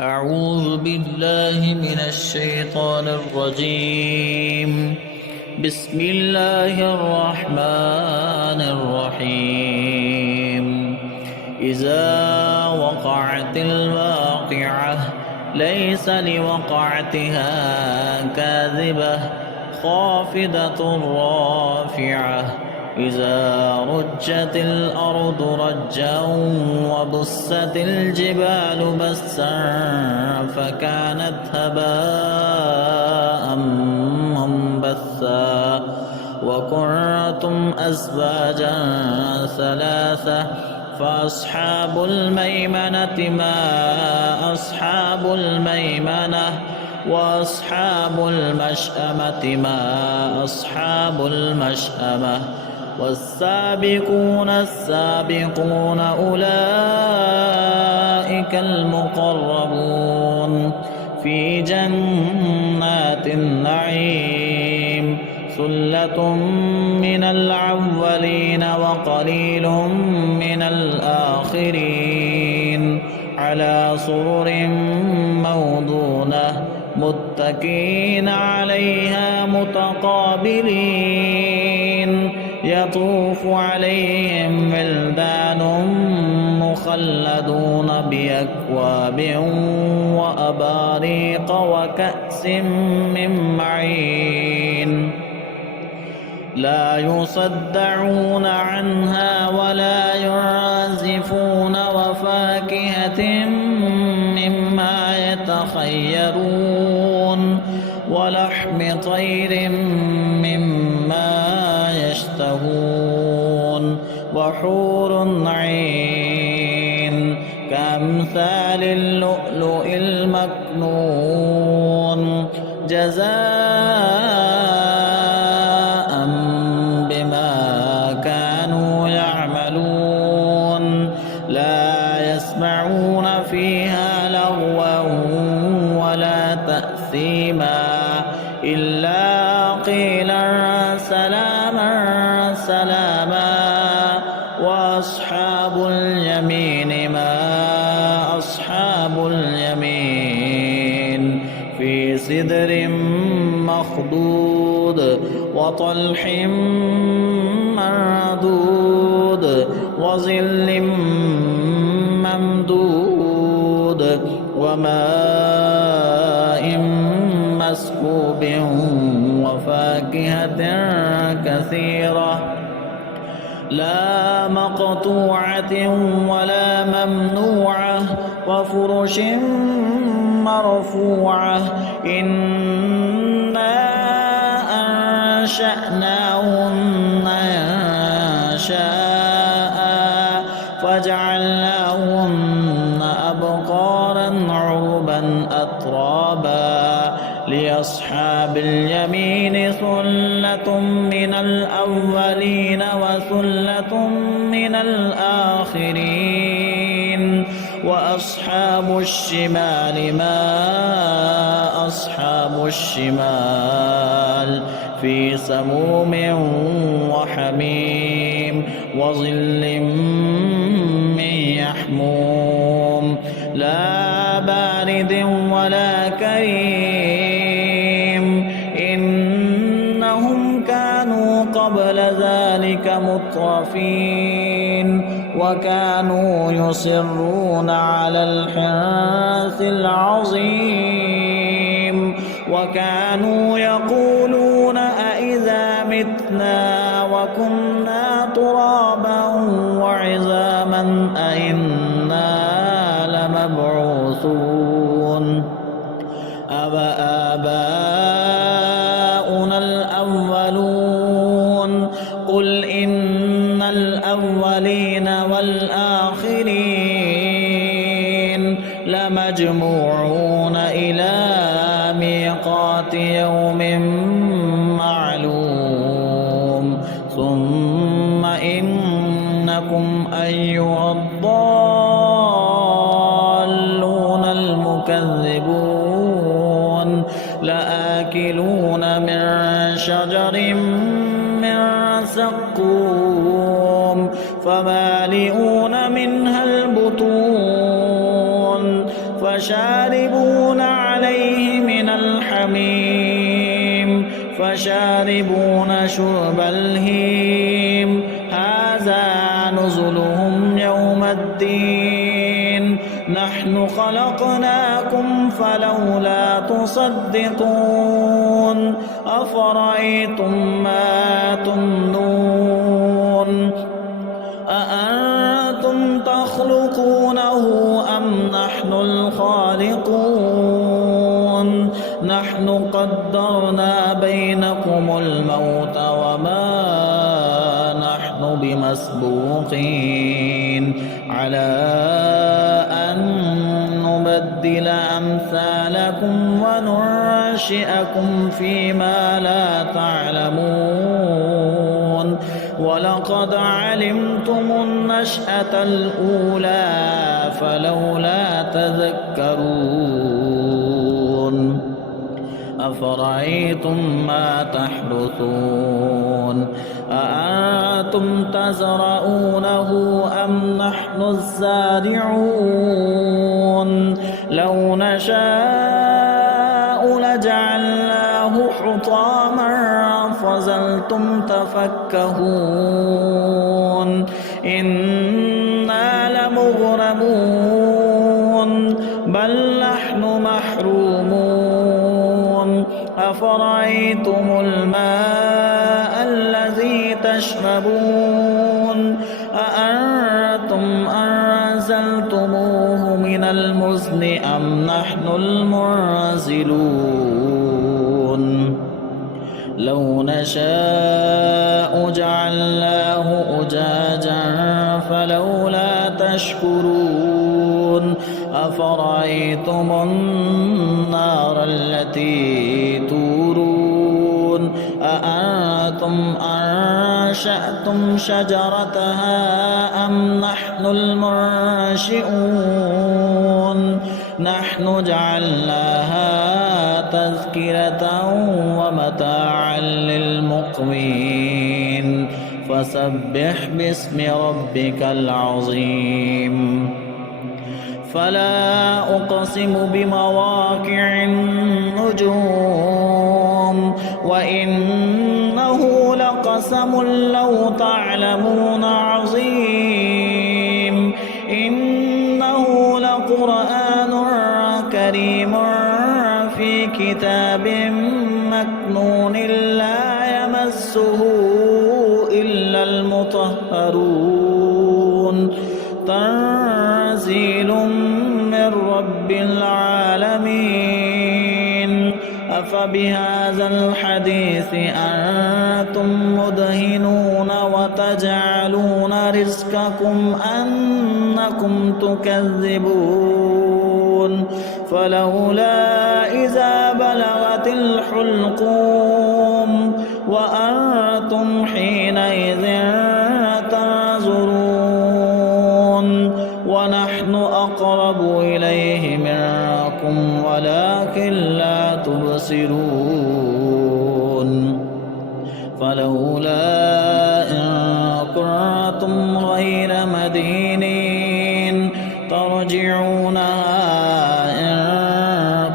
أعوذ بالله من الشيطان الرجيم. بسم الله الرحمن الرحيم. إذا وقعت الواقعة ليس لوقعتها كاذبة خافضة رافعة. إذا رجت الأرض رجا وبست الجبال بسا فكانت هباء منبثا وكنتم أزواجا ثلاثة فأصحاب الميمنة ما أصحاب الميمنة وأصحاب المشأمة ما أصحاب المشأمة والسابقون السابقون أولئك المقربون في جنات النعيم. ثلة من الأولين وقليل من الآخرين على سرر موضونة متكئين عليها متقابلين يطوف عليهم ولدان مخلدون بأكواب وأباريق وكأس من معين لا يصدعون عنها ولا ينزفون وفاكهة مما يتخيرون ولحم طير مما يشتهون وحور عين كأمثال اللؤلؤ المكنون جزاء بما كانوا يعملون لا يسمعون فيها لغوا ولا تأثيما إلا قيلا سلاما سلاما. وأصحاب اليمين ما أصحاب اليمين في سدر مخضود وطلح منضود وظل ممدود وماء مسكوب وفاكهة كثيرة لا مقطوعة ولا ممنوعة وفرش مرفوعة إنا أنشأناهن إنشاء فجعلناهن أبقارا عربا أترابا لأصحاب اليمين ثلة من الأولين وثلة من الآخرين. وأصحاب الشمال ما أصحاب الشمال في سموم وحميم وظل من يحموم لا بارد ولا كريم إنهم كانوا قبل ذلك مترفين وكانوا يصرون على الحنث العظيم وكانوا يقولون أإذا متنا وكنا ترابا وعظاما أإنا لمبعوثون أَوَآبَاؤُنَا الْأَوَّلُونَ قُلْ إِنَّ الْأَوَّلِينَ وَالْآخِرِينَ لَمَجْمُوعُونَ إِلَى مِيقَاتِ يَوْمٍ معلوم ثم إنكم أيها الضالون المكذبون لآكلون من شجر من زقوم فمالئون منها البطون فشاربون عليه من الحميم فشاربون شرب الهيم هذا نزلهم يوم الدين نحن خلقناكم فلولا تصدقون أفرأيتم ما تمنون أأنتم تخلقونه أم نحن الخالقون نحن قدرنا بينكم الموت وما نحن بمسبوقين على أن نبدل أمثالكم وننشئكم فيما لا تعلمون ولقد علمتم النشأة الأولى فلولا تذكرون أفرأيتم ما تحدثون أأنتم تزرعونه أم نحن الزارعون لو نشاء لجعلناه حطاما فظلتم تفكهون إنا لمغرمون بل نحن محرومون أفرأيتم الماء الذي تشربون أأنتم أنزلتموه من المزن أم نحن المنزلون لو نشاء جعلناه أجاجا فلولا تشكرون أفرأيتم النار التي تورون أأنتم أنشأتم شجرتها أم نحن المنشئون نحن جعلناها تذكرة ومتاعا للمقوين فسبح باسم ربك العظيم فلا أقسم بمواقع النجوم وإنه لقسم لو تعلمون عظيم إنه لقرآن كريم في كتاب مكنون لا يمسه إلا المطهرون تنزيل من رب العالمين أفبهذا الحديث أنتم مدهنون وتجعلون رزقكم أنكم تكذبون فلولا إذا بلغت الحلقوم وأنتم حينئذ تنظرون ونحن أقرب إليه منكم ولكن لا تبصرون فلولا إن كنتم غير مدينين ترجعونها إن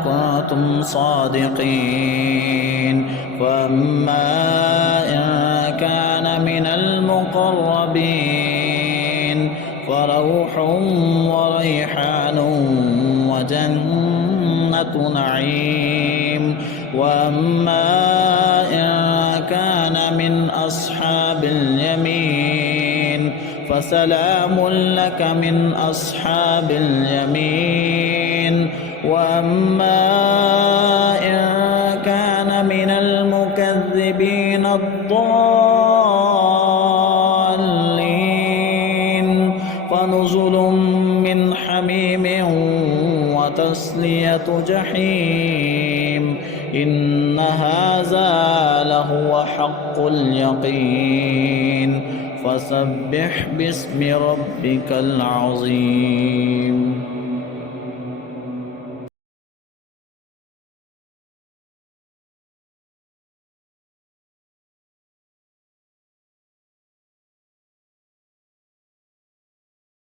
كنتم صادقين فأما إن كان من المقربين فروح وريحان وجنة نعيم وأما إن كان من أصحاب اليمين فسلام لك من أصحاب اليمين وأما إن كان من المكذبين الضالين فنزل من حميم وتصلية جحيم إن هذا لهو حق اليقين فسبح باسم ربك العظيم.